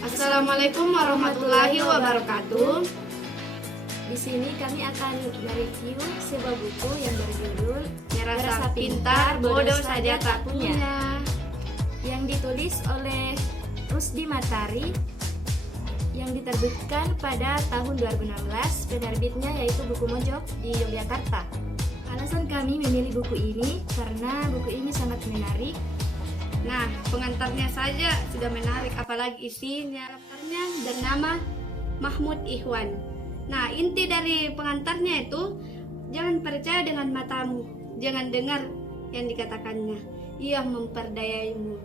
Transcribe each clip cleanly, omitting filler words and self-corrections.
Assalamualaikum warahmatullahi wabarakatuh. Di sini kami akan mereview sebuah buku yang berjudul Merasa pintar, bodoh saja tak punya, yang ditulis oleh Rusdi Matari, yang diterbitkan pada tahun 2016. Penerbitnya yaitu Buku Mojok di Yogyakarta. Alasan kami memilih buku ini karena buku ini sangat menarik. Nah, pengantarnya saja sudah menarik, apalagi isinya. Pengantarnya bernama Mahmud Ikhwan. Nah, inti dari pengantarnya itu, jangan percaya dengan matamu, jangan dengar yang dikatakannya. Ia memperdayaimu.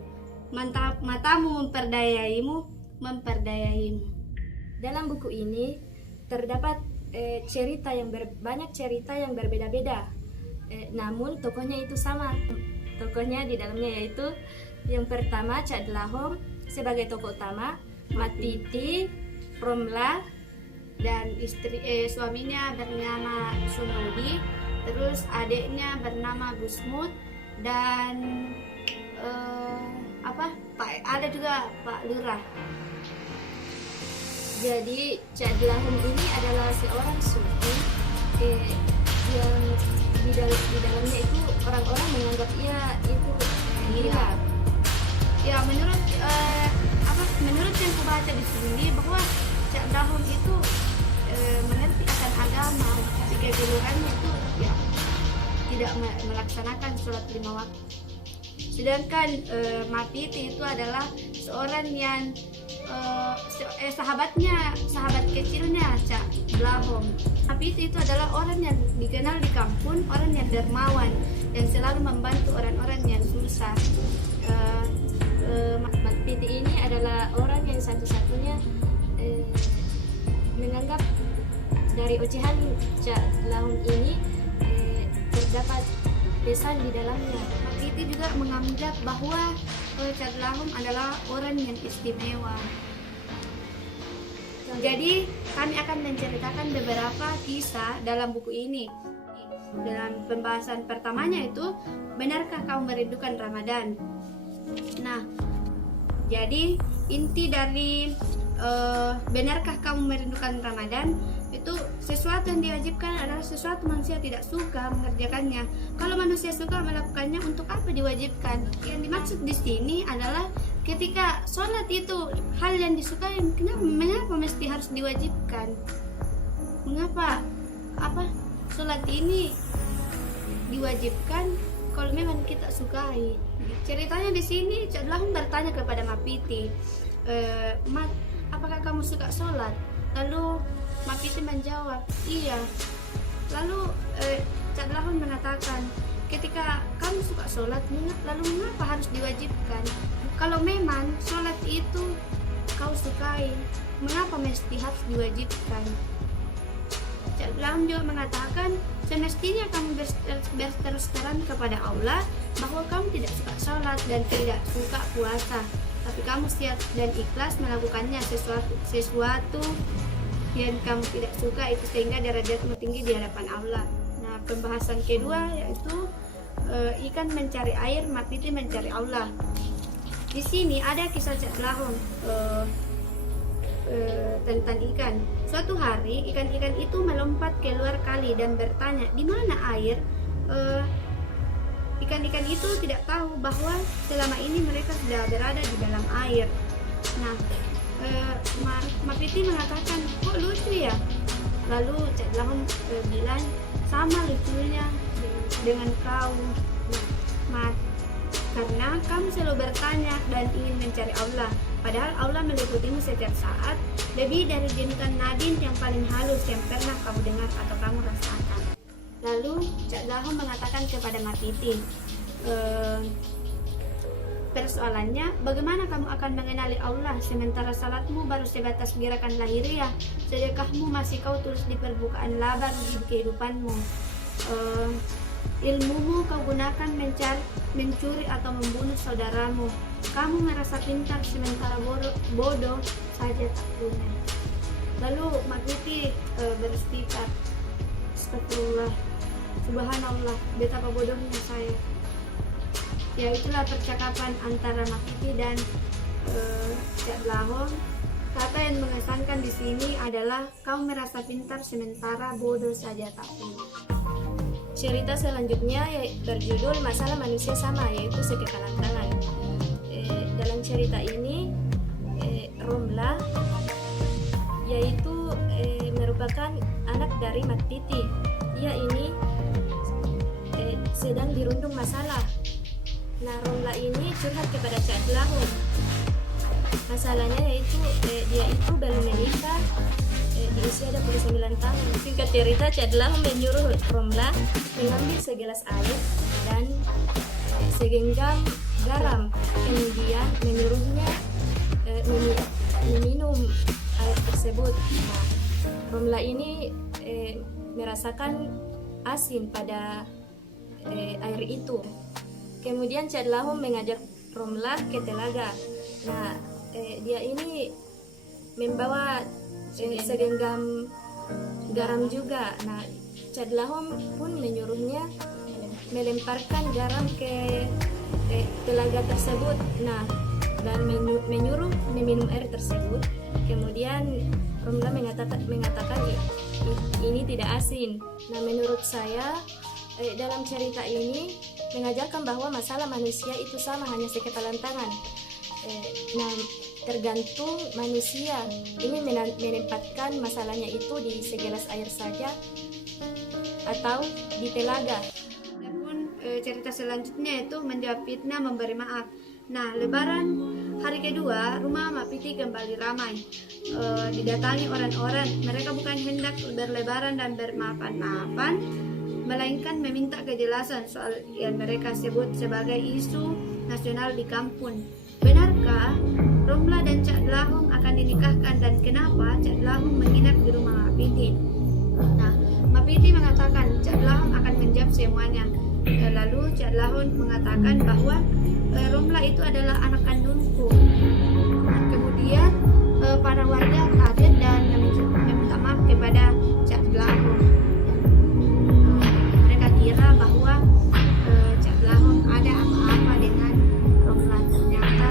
Matamu memperdayaimu. Dalam buku ini terdapat banyak cerita yang berbeda-beda. Namun tokohnya itu sama. Tokohnya di dalamnya yaitu yang pertama Cak Dlahong sebagai tokoh utama, Mat Piti, Romla, dan suaminya bernama Sumaudi, terus adiknya bernama Gusmud, dan ada juga Pak Lurah. Jadi Cak Dlahong ini adalah seorang sufi yang di dalamnya itu orang-orang menganggap ia itu gila. Ya, menurut yang aku baca di sini bahwa Cak Dlahong itu mengerti akan agama, tapi kegelurannya itu ya tidak melaksanakan sholat 5 waktu. Sedangkan Mapiti itu adalah seorang yang sahabat kecilnya Cak Dlahong. Mapiti itu adalah orang yang dikenal di kampung, orang yang dermawan, yang selalu membantu orang-orang yang susah. Mat Piti ini adalah orang yang satu-satunya menganggap dari ocehan Cak Dlahong ini terdapat pesan di dalamnya. Mat Piti juga menganggap bahwa Cak Dlahong adalah orang yang istimewa. Jadi kami akan menceritakan beberapa kisah dalam buku ini. Dalam pembahasan pertamanya itu, benarkah kamu merindukan Ramadan? Nah, jadi inti dari benarkah kamu merindukan Ramadan itu sesuatu yang diwajibkan adalah sesuatu manusia tidak suka mengerjakannya. Kalau manusia suka melakukannya, untuk apa diwajibkan? Yang dimaksud di sini adalah ketika sholat itu hal yang disukai, mengapa mesti harus diwajibkan? Mengapa sholat ini diwajibkan kalau memang kita sukai? Ceritanya di sini Cak Dlahong bertanya kepada Mapiti, Mat, apakah kamu suka sholat? Lalu Mapiti menjawab, iya. Lalu Cak Dlahong mengatakan, ketika kamu suka sholat, lalu mengapa harus diwajibkan? Kalau memang sholat itu kau sukai, mengapa mesti harus diwajibkan? Cak Dlahong juga mengatakan, semestinya kamu berterus terang kepada Allah bahwa kamu tidak suka sholat dan tidak suka puasa, tapi kamu siap dan ikhlas melakukannya sesuatu yang kamu tidak suka itu sehingga derajatmu tinggi di hadapan Allah. Nah, pembahasan kedua yaitu ikan mencari air, Mat Piti mencari Allah. Di sini ada kisah Cak Dlahong tentang ikan. Suatu hari ikan-ikan itu melompat keluar kali dan bertanya, di mana air? Ikan-ikan itu tidak tahu bahwa selama ini mereka sudah berada di dalam air. Nah, Mat Piti mengatakan, kok lucu ya? Lalu Cak Dlahong bilang, sama lucunya dengan kau, Mat, karena kamu selalu bertanya dan ingin mencari Allah, padahal Allah meliputimu setiap saat, lebih dari jentikan nadin yang paling halus yang pernah kamu dengar atau kamu rasakan. Lalu Cak Dlahong mengatakan kepada Mat Piti, persoalannya, bagaimana kamu akan mengenali Allah sementara salatmu baru sebatas gerakan lahiriah, sedekahmu masih kau tulis di permukaan labar di kehidupanmu, ilmumu kau gunakan mencuri atau membunuh saudaramu, kamu merasa pintar sementara bodoh saja tak punya. Lalu Mat Piti beristighfar, astagfirullah, subhanallah, betapa bodohnya saya. Ya, itulah percakapan antara Mat Piti dan Cak Dlahong Kata yang mengesankan di sini adalah kau merasa pintar sementara bodoh saja tak punya. Cerita selanjutnya berjudul Masalah Manusia Sama, yaitu sekepalan tangan. Dalam cerita ini Romla yaitu merupakan anak dari Mat Piti. Ia ini sedang dirundung masalah. Nah, Romla ini curhat kepada Cak Dlahom. Masalahnya yaitu dia itu baru menikah di usia 29 tahun. Singkat cerita, Cak Dlahom menyuruh Romla mengambil segelas air dan segenggam garam, kemudian menyuruhnya meminum air tersebut. Nah, Romla ini merasakan asin pada air itu. Kemudian Cak Dlahom mengajak Romla ke telaga. Nah, dia ini membawa segenggam garam juga. Nah, Cak Dlahom pun menyuruhnya melemparkan garam ke telaga tersebut. Nah, dan menyuruh meminum air tersebut. Kemudian Romla mengatakan ini tidak asin. Nah, menurut saya dalam cerita ini mengajarkan bahwa masalah manusia itu sama, hanya sekepalan tangan. Nah, tergantung manusia ini menempatkan masalahnya itu di segelas air saja atau di telaga. Adapun cerita selanjutnya itu menjawab fitnah memberi maaf. Nah, Lebaran hari kedua rumah Mak Piti kembali ramai. Didatangi orang-orang. Mereka bukan hendak berlebaran dan bermaafan-maafan, melainkan meminta kejelasan soal yang mereka sebut sebagai isu nasional di kampung. Benarkah Romla dan Cak Dlahom akan dinikahkan dan kenapa Cak Dlahom menginap di rumah Mak Piti? Nah, Mak Piti mengatakan Cak Dlahom akan menjawab semuanya. Lalu Cak Dlahom mengatakan bahwa Romla itu adalah anak kandungku. Kemudian para warga kaget dan meminta maaf kepada Cak Dlahom. Mereka kira bahwa Cak Dlahom ada apa-apa dengan Romla. Ternyata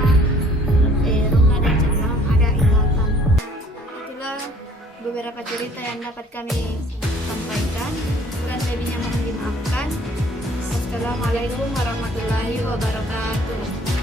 Romla dan Cak Dlahom ada ikatan. Itulah beberapa cerita yang dapat kami sampaikan. Kurang lebihnya mohon dimaafkan. Assalamualaikum warahmatullahi wabarakatuh.